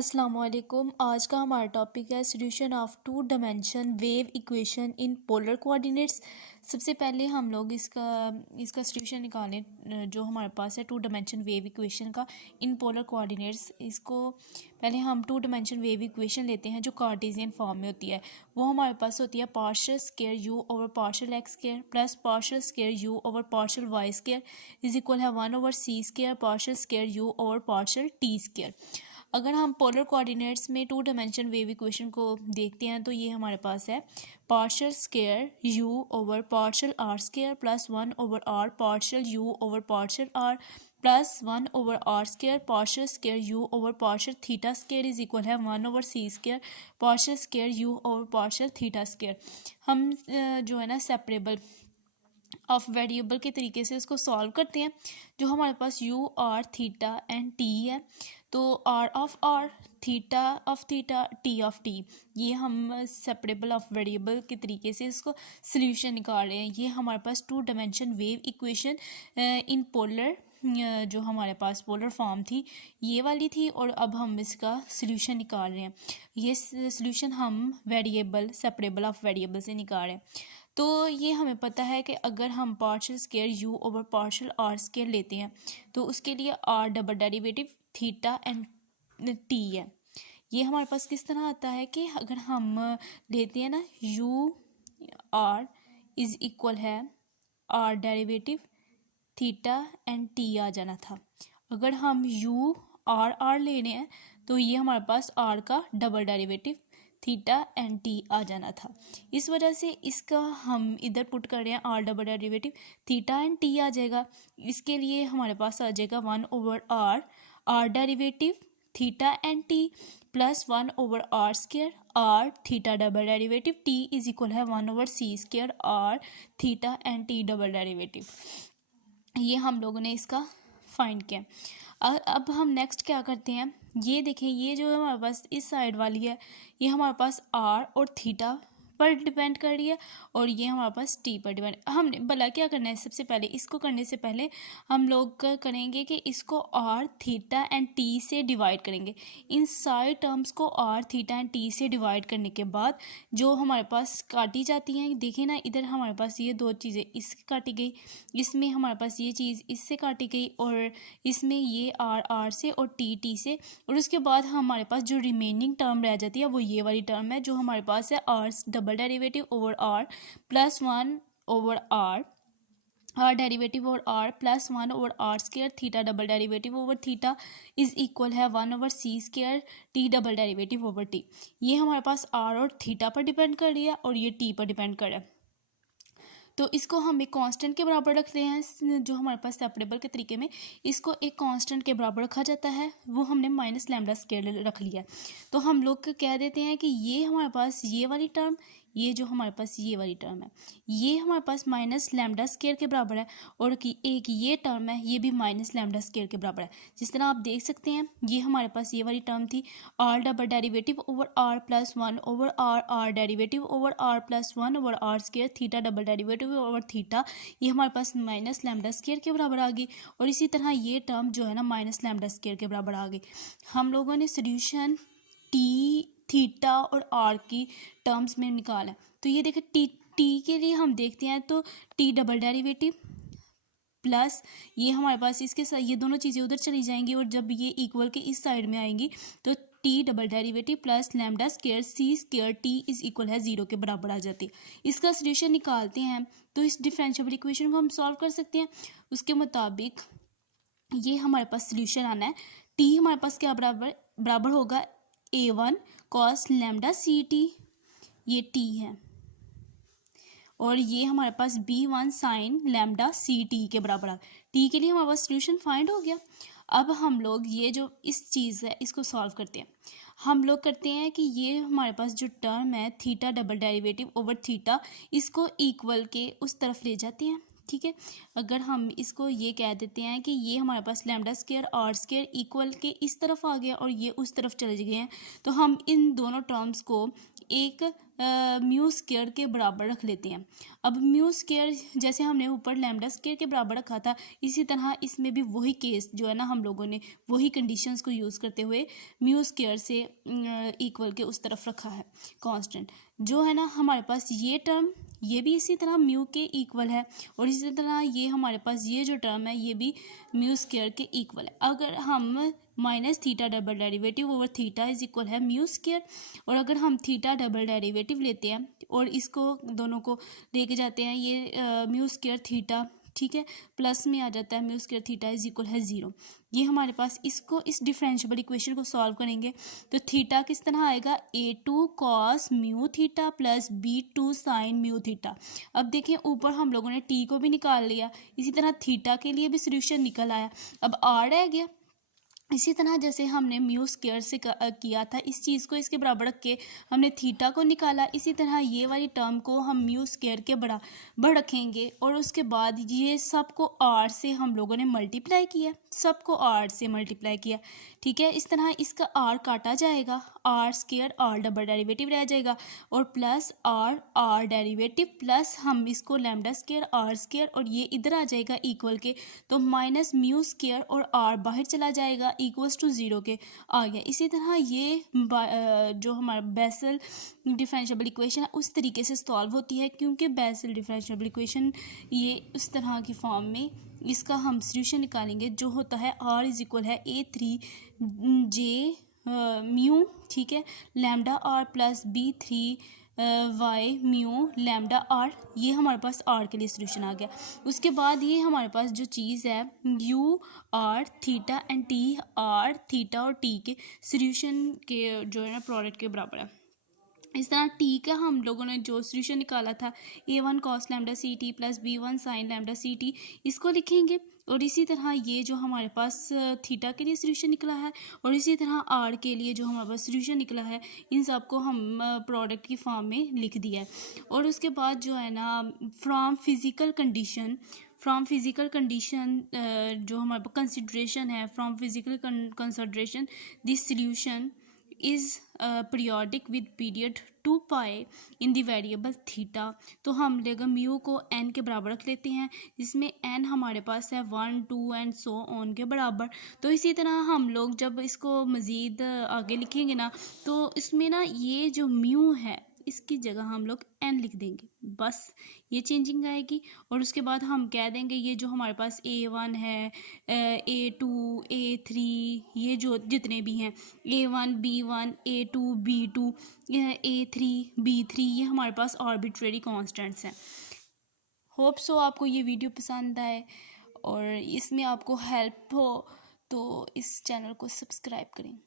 अस्सलामुअलैकुम। आज का हमारा टॉपिक है solution of two dimension wave equation in polar coordinates. सबसे पहले हम लोग इसका सॉल्यूशन निकालें जो हमारे पास है टू डायमेंशन वेव इक्वेशन का इन पोलर कोऑर्डिनेट्स। इसको पहले हम टू डायमेंशन वेव इक्वेशन लेते हैं जो कार्टेशियन फॉर्म में होती है। वो हमारे पास होती है partial square U over partial X square plus partial square U over partial Y square is equal है 1/c² partial square U over partial T square. अगर हम पोलर कोऑर्डिनेट्स में टू डायमेंशन वेव इक्वेशन को देखते हैं तो ये हमारे पास है partial square U over partial R square plus 1/r partial U over partial R plus 1/r square partial square U over partial theta square is equal है 1/c² partial square U over partial theta square. हम जो है ना separable of variable के तरीके से इसको solve करते हैं। जो हमारे पास U R theta and T है, तो R of R theta of theta T of T, ये हम सेपरेबल ऑफ वेरिएबल के तरीके से इसको सॉल्यूशन निकाल रहे हैं। ये हमारे पास two dimension wave equation in polar जो हमारे पास पोलर फॉर्म थी ये वाली थी, और अब हम इसका सॉल्यूशन निकाल रहे हैं। ये सॉल्यूशन हम वेरिएबल सेपरेबल ऑफ वेरिएबल से निकाल रहे हैं। तो ये हमें पता है कि अगर हम partial square U over partial R square लेते हैं तो उसके लिए R double derivative theta and T है। ये हमारे पास किस तरह आता है कि अगर हम लेते हैं ना यू आर इज इक्वल है R derivative theta and T आ जाना था। अगर हम यू आर आर ले रहे हैं तो ये हमारे पास आर का double derivative theta and T आ जाना था। इस वजह से इसका हम इधर पुट कर रहे हैं R double derivative theta and T आ जाएगा। इसके लिए हमारे पास आ जाएगा 1/r R derivative theta and T plus 1/r square R theta double derivative T is equal है 1/c² R theta and T double derivative. ये हम लोगों ने इसका फाइंड किया। अब हम नेक्स्ट क्या करते हैं, ये देखें, ये जो हमारे पास इस साइड वाली है ये हमारे पास आर और थीटा पर डिपेंड कर रही है, और ये हमारे पास टी पर डिपेंड। हमने भला क्या करना है, सबसे पहले इसको करने से पहले हम लोग करेंगे कि इसको आर थीटा एंड टी से डिवाइड करेंगे। इन सारे टर्म्स को आर थीटा एंड टी से डिवाइड करने के बाद जो हमारे पास काटी जाती हैं, देखें ना इधर हमारे पास ये दो चीज़ें इसकी काटी गई, इसमें हमारे पास ये चीज़ इससे काटी गई, और इसमें ये आर आर से और टी से, और उसके बाद हमारे पास जो रिमेनिंग टर्म रह जाती है वो ये वाली टर्म है जो हमारे पास है R double derivative over R plus 1/r R derivative over R plus 1/r square theta double derivative over theta is equal है 1/c² T double derivative over T. ये हमारे पास आर और थीटा पर डिपेंड कर रही है और ये टी पर डिपेंड कर रहा है। तो इसको हम एक कांस्टेंट के बराबर रखते हैं। जो हमारे पास सेपरेबल के तरीके में इसको एक कांस्टेंट के बराबर रखा जाता है, वो हमने माइनस लैम्डा स्क्वायर रख लिया। तो हम लोग कह देते हैं कि ये हमारे पास ये वाली टर्म, ये जो हमारे पास ये वाली टर्म है ये हमारे पास माइनस लैम्डा स्क्वायर के बराबर है, और कि एक ये टर्म है ये भी माइनस लैम्डा स्क्वायर के बराबर है। जिस तरह आप देख सकते हैं ये हमारे पास ये वाली टर्म थी R double derivative over R plus 1/r R derivative over R plus 1/r square theta double derivative over theta, ये हमारे पास माइनस लैम्डा स्क्वायर के बराबर आ गई, और इसी तरह ये टर्म जो है ना माइनस लैम्डा स्क्वायर के बराबर आ गई। हम लोगों ने सोल्यूशन टी थीटा और आर की टर्म्स में निकाला है। तो ये देखें टी के लिए हम देखते हैं तो टी डबल डेरिवेटिव प्लस ये हमारे पास इसके साथ ये दोनों चीज़ें उधर चली जाएंगी, और जब ये इक्वल के इस साइड में आएंगी तो T double derivative plus lambda square C square T is equal है 0 के बराबर आ जाती है। इसका सोल्यूशन निकालते हैं तो इस डिफरेंशियल इक्वेशन को हम सॉल्व कर सकते हैं। उसके मुताबिक ये हमारे पास सोल्यूशन आना है, टी हमारे पास क्या बराबर होगा a1 cos lambda C T, ये टी है, और ये हमारे पास b1 sine lambda C T के बराबर आ, टी के लिए हमारे पास सोल्यूशन फाइंड हो गया। अब हम लोग ये जो इस चीज़ है इसको सॉल्व करते हैं। हम लोग करते हैं कि ये हमारे पास जो टर्म है theta double derivative over theta, इसको इक्वल के उस तरफ ले जाते हैं। ठीक है, अगर हम इसको ये कह देते हैं कि ये हमारे पास lambda square R square equal के इस तरफ आ गया और ये उस तरफ चले गए हैं, तो हम इन दोनों टर्म्स को एक म्यू स्क्वायर के बराबर रख लेते हैं। अब म्यू स्क्वायर जैसे हमने ऊपर लैम्डा स्क्वायर के बराबर रखा था, इसी तरह इसमें भी वही केस जो है ना, हम लोगों ने वही कंडीशंस को यूज़ करते हुए म्यू स्क्वायर से इक्वल के उस तरफ रखा है कांस्टेंट। जो है ना हमारे पास ये टर्म, ये भी इसी तरह म्यू के इक्वल है, और इसी तरह ये हमारे पास ये जो टर्म है ये भी म्यू स्क्वायर के इक्वल है। अगर हम minus theta double derivative over theta is equal है म्यू स्क्वायर, और अगर हम थीटा डबल डेरिवेटिव लेते हैं और इसको दोनों को लेके जाते हैं, ये म्यू स्क्वायर थीटा, ठीक है, प्लस में आ जाता है mu square theta is equal है 0। ये हमारे पास इसको इस डिफरेंशिएबल इक्वेशन को सॉल्व करेंगे तो थीटा किस तरह आएगा, a2 cos mu theta plus b2 sine mu theta. अब देखें ऊपर हम लोगों ने t को भी निकाल लिया, इसी तरह थीटा के लिए भी सोल्यूशन निकल आया। अब r रह गया। इसी तरह जैसे हमने म्यू स्क्वायर से किया था, इस चीज़ को इसके बराबर रख के हमने थीटा को निकाला, इसी तरह ये वाली टर्म को हम म्यू स्क्वायर के बराबर रखेंगे, और उसके बाद ये सब को आर से हम लोगों ने मल्टीप्लाई किया, सबको आर से मल्टीप्लाई किया, ठीक है। इस तरह इसका आर काटा जाएगा, R square R double derivative रह जाएगा, और plus R R derivative plus हम इसको लैम्डा स्क्वायर आर स्क्वायर, और ये इधर आ जाएगा इक्वल के, तो माइनस म्यू स्क्वायर और आर बाहर चला जाएगा इक्वल्स टू 0 के आ गया। इसी तरह ये जो हमारा बेसल डिफरेंशिएबल इक्वेशन है उस तरीके से सॉल्व होती है, क्योंकि बेसल डिफरेंशिएबल इक्वेशन ये उस तरह की फॉर्म में इसका हम सॉल्यूशन निकालेंगे जो होता है r इज इक्वल है a3 j म्यू, ठीक है, lambda r plus b3 Y mu lambda R. ये हमारे पास आर के लिए सोल्यूशन आ गया। उसके बाद ये हमारे पास जो चीज़ है U R theta and T, R theta और टी के सोल्यूशन के जो है ना प्रोडक्ट के बराबर है। इस तरह टी का हम लोगों ने जो सोल्यूशन निकाला था a1 cos lambda C T plus b1 sine lambda C T, इसको लिखेंगे, और इसी तरह ये जो हमारे पास थीटा के लिए सोल्यूशन निकला है, और इसी तरह आर के लिए जो हमारे पास सोल्यूशन निकला है, इन सब को हम प्रोडक्ट की फॉर्म में लिख दिया है। और उसके बाद जो है ना फ्रॉम फिज़िकल कंडीशन जो हमारे पास कंसिड्रेशन है, from physical consideration this solution is periodic with period 2 pi in the variable theta. तो हम लेगा म्यू को n के बराबर रख लेते हैं, जिसमें n हमारे पास है 1 2 एंड सो ऑन के बराबर। तो इसी तरह हम लोग जब इसको मज़ीद आगे लिखेंगे ना, तो इसमें ना ये जो म्यू है इसकी जगह हम लोग n लिख देंगे, बस ये चेंजिंग आएगी। और उसके बाद हम कह देंगे ये जो हमारे पास a1 है, a2 a3, ये जो जितने भी हैं a1 b1 a2 b2 a3 b3, ये हमारे पास आर्बिट्रेरी कांस्टेंट्स हैं। होप सो आपको ये वीडियो पसंद आए और इसमें आपको हेल्प हो तो इस चैनल को सब्सक्राइब करें।